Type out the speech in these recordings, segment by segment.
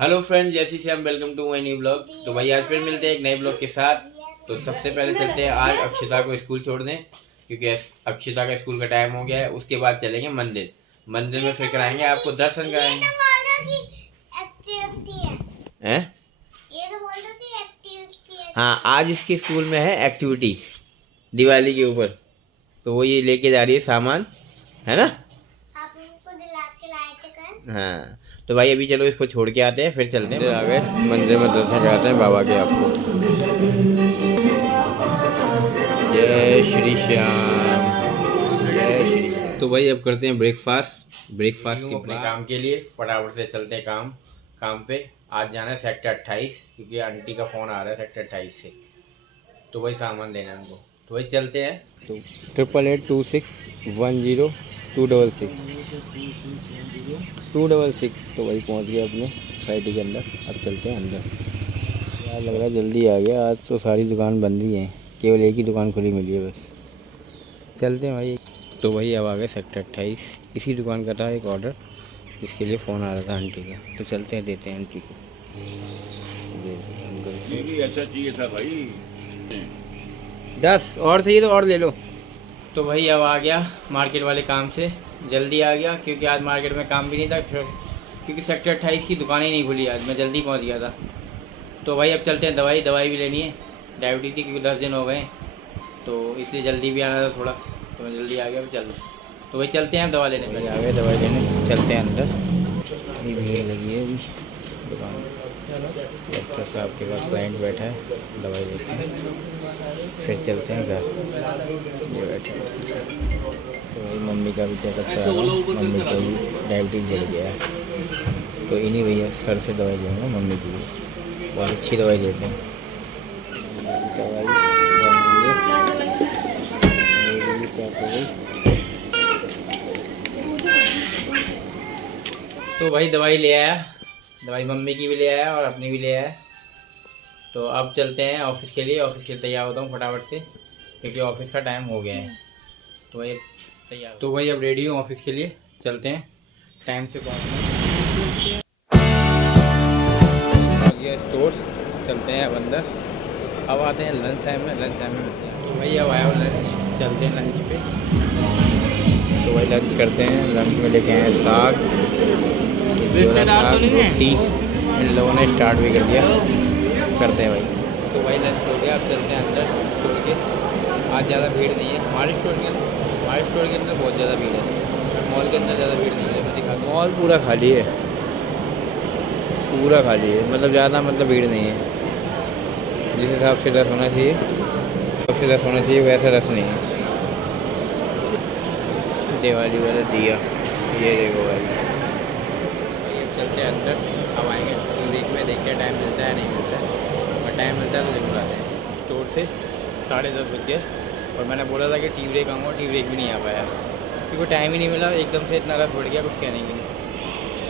Hello friend, जैसी से हम welcome to my new blog. तो भाई आज फिर मिलते हैं एक नए ब्लॉग के साथ। तो सबसे पहले चलते हैं आज अक्षिता को स्कूल छोड़ने, क्योंकि अक्षिता का स्कूल का टाइम हो गया है। उसके बाद चलेंगे मंदिर में फिर कराएंगे आपको दर्शन कराएंगे। हैं? हाँ, आज इसके स्कूल में है एक्टिविटी दिवाली के ऊपर, तो वो ये लेके जा रही है सामान, है ना। आप उसको दिला के लाए थे कल। हाँ, तो भाई अभी चलो इसको छोड़ के आते हैं, फिर चलते हैं आगे मंदिर में दर्शन कराते हैं बाबा के आपको। जय श्री श्याम, जय श्री। तो भाई अब करते हैं ब्रेकफास्ट के अपने काम के लिए फटाफट से चलते हैं काम पे। आज जाना है सेक्टर 28, क्योंकि आंटी का फ़ोन आ रहा है सेक्टर 28 से, तो वही सामान देना है उनको। तो वही चलते हैं। तो 8886126266 तो वही पहुंच गए अपने सोसाइटी के अंदर। अब चलते हैं अंदर। यार लग रहा है जल्दी आ गया, आज तो सारी दुकान बंद ही हैं, केवल एक ही दुकान खुली मिली है बस। चलते हैं भाई। तो वही अब आ गए सेक्टर 28। इसी दुकान का था एक ऑर्डर, इसके लिए फ़ोन आ रहा था आंटी का। तो चलते हैं, देते हैं आंटी को। ऐसा चाहिए था भाई, 10 और चाहिए तो और ले लो। तो भाई अब आ गया मार्केट वाले काम से, जल्दी आ गया क्योंकि आज मार्केट में काम भी नहीं था, क्योंकि सेक्टर 28 की दुकान ही नहीं खुली आज, मैं जल्दी पहुंच गया था। तो भाई अब चलते हैं, दवाई भी लेनी है डायबिटीज़ की, क्योंकि 10 दिन हो गए, तो इसलिए जल्दी भी आना था थोड़ा, तो मैं जल्दी आ गया। चल, तो भाई चलते हैं दवा लेने। भाई आ गए दवाई लेने, चलते हैं अंदर। ये भीड़ लगी है अभी दुकान, डॉक्टर साहब के पास क्लाइंट बैठा है, दवाई लेते हैं फिर चलते हैं घर। ये बैठे हैं। तो भाई मम्मी का भी चेकअप करा रहा हूँ, मम्मी को भी डायबिटीज़ बढ़ गया है, तो इन्हीं भैया सर से दवाई लेंगे मम्मी की भी, बहुत अच्छी दवाई देते हैं। तो भाई दवाई ले आया, दवाई मम्मी की भी ले आया और अपनी भी ले आया। तो अब चलते हैं ऑफिस के लिए तैयार होता हूँ फटाफट से, क्योंकि ऑफिस का टाइम हो गया है। तो भाई तैयार, तो भाई अब रेडी हूँ ऑफिस के लिए, चलते हैं टाइम से पहुँच गया स्टोर। चलते हैं अब अंदर, अब आते हैं लंच टाइम में मिलते हैं। तो भाई अब आया लंच, चलते हैं लंच पे। तो भाई लंच करते हैं, लंच में लेके आए साग, रोटी। इन लोगों ने स्टार्ट भी कर दिया, करते हैं भाई। तो भाई लंच हो गया, अब चलते हैं अंदर स्टोर के। आज ज़्यादा भीड़ नहीं है हमारे स्टोर के अंदर, बहुत ज़्यादा भीड़ है, मॉल के अंदर ज़्यादा भीड़ नहीं है। मैं दिखाता हूँ, मॉल पूरा खाली है, मतलब ज़्यादा भीड़ नहीं है। जिस हिसाब से रस होना चाहिए वैसा रस नहीं है। दिवाली वाला दिया, ये देखो भाई। चलते हैं अंदर, अब आएंगे टी ब्रेक में, देखते हैं टाइम मिलता है नहीं मिलता है, और टाइम मिलता है तो जरूर आते हैं। स्टोर से 10:30 बज गए, और मैंने बोला था कि टी ब्रेक आऊँगा, टी ब्रेक भी नहीं आ पाया, क्योंकि टाइम ही नहीं मिला, एकदम से इतना रस बढ़ गया कुछ कहने के लिए।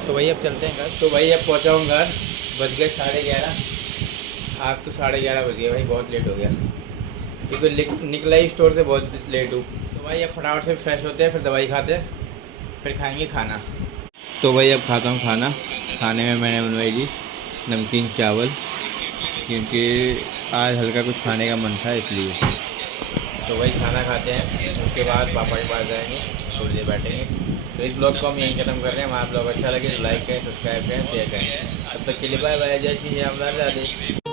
तो भाई अब चलते हैं घर। तो भाई अब पहुँचा हूँ घर, बज गए 11:30। आज तो 11:30 बज गए भाई, बहुत लेट हो गया, क्योंकि निकला ही स्टोर से बहुत लेट हूँ। तो भाई अब फटाफट से फ्रेश होते हैं, फिर दवाई खाते हैं, फिर खाएँगे खाना। तो भाई अब खाता हूँ खाना। खाने में मैंने बनवाई ली नमकीन चावल, क्योंकि आज हल्का कुछ खाने का मन था इसलिए। तो वही खाना खाते हैं, उसके बाद पापा के पास जाएंगे, थोड़ी देर बैठेंगे। तो इस ब्लॉग को हम यहीं ख़त्म कर रहे हैं। हमारा ब्लॉग अच्छा लगे तो लाइक करें, सब्सक्राइब करें, शेयर करें। तब तक के लिए बाय बाय, जय श्री राम, राधे राधे।